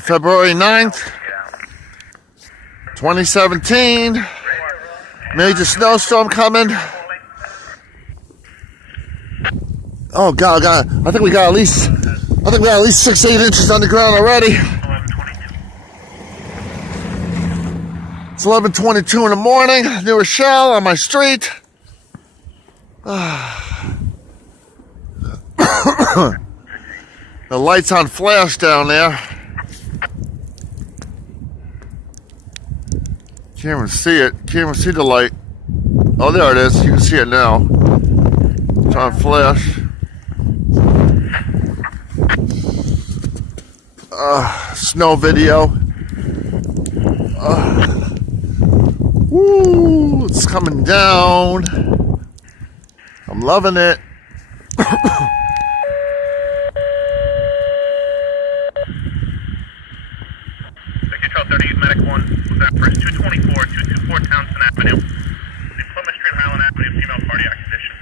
February 9th, 2017. Major snowstorm coming. Oh God, I think we got at least 6-8 inches on the ground already. It's 11:22 in the morning, New Rochelle on my street. The light's on flash down there. Can't even see it. Can't even see the light. Oh, there it is. You can see it now. It's on flash. Snow video. Woo! It's coming down. I'm loving it. Medic 1 was at first 224 Townsend Avenue. The Plymouth Street Highland Avenue female cardiac condition.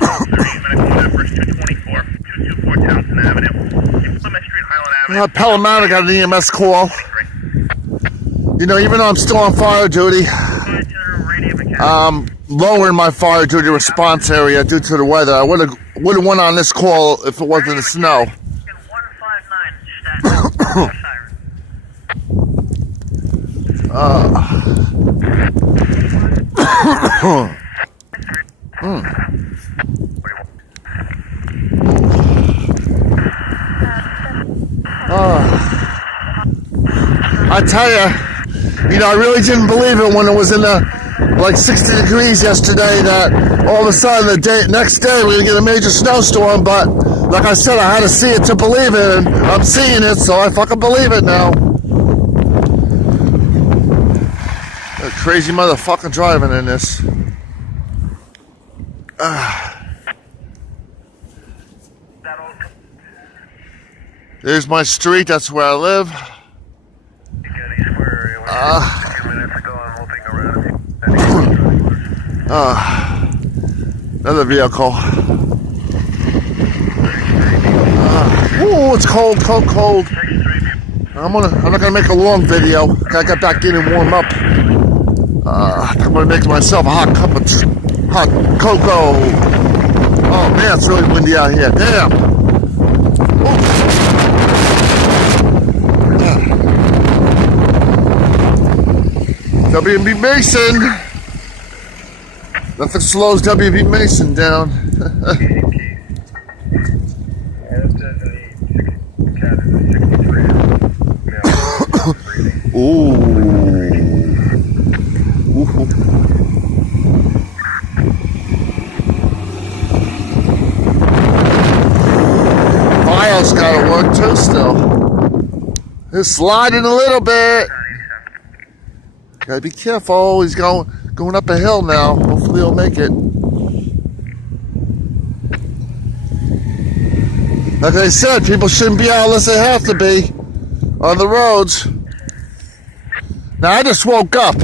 38 Medic 1 at first 224 Townsend Avenue. The Plymouth Street Highland Avenue. Palomar got an EMS call. You know, even though I'm still on fire duty, lowering my fire duty response area due to the weather. I would have went on this call if it wasn't the snow. 159 I tell you, I really didn't believe it when it was in the like 60 degrees yesterday that all of a sudden next day we're gonna get a major snowstorm. But like I said, I had to see it to believe it, and I'm seeing it, so I fucking believe it now. A crazy motherfucker driving in this. There's my street. That's where I live. Another vehicle. Ooh, it's cold. I'm not gonna make a long video. Gotta get back in and warm up. I'm gonna make myself a hot cup of hot cocoa. Oh man, it's really windy out here. Damn. WB Mason. Nothing slows WB Mason down. Ooh. File's gotta work too still. It's sliding a little bit. Gotta be careful. He's going up a hill now. Hopefully he'll make it. Like I said, people shouldn't be out unless they have to be on the roads. Now I just woke up.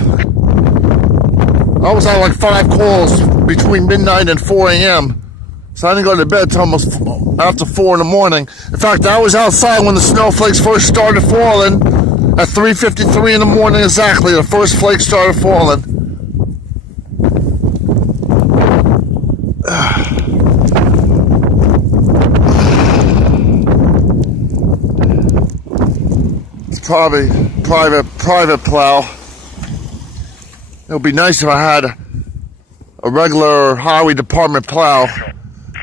I was on like 5 calls between midnight and 4 a.m. So I didn't go to bed till almost after 4 in the morning. In fact, I was outside when the snowflakes first started falling. At 3:53 in the morning exactly, the first flake started falling. It's probably private plow. It would be nice if I had a regular highway department plowing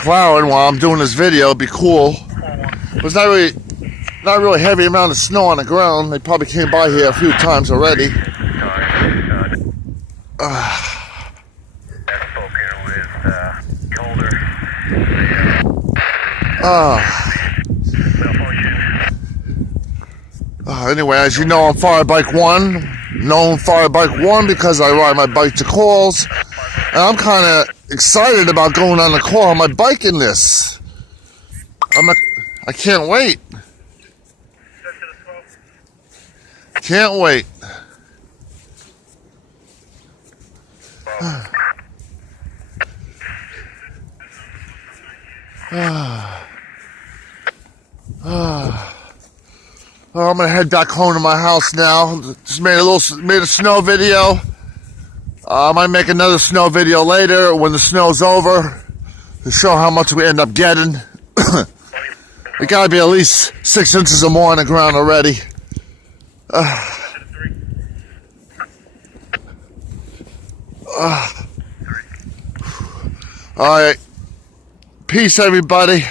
while I'm doing this video. It'd be cool. It's not really heavy amount of snow on the ground. They probably came by here a few times already. Anyway, as you know, I'm Fire Bike 1. Known Fire Bike 1 because I ride my bike to calls. And I'm kind of excited about going on the call on my bike in this. I can't wait. Can't wait. Oh, I'm gonna head back home to my house now. Just made a snow video. I might make another snow video later when the snow's over to show how much we end up getting. It gotta be at least 6 inches or more on the ground already. All right. Peace, everybody.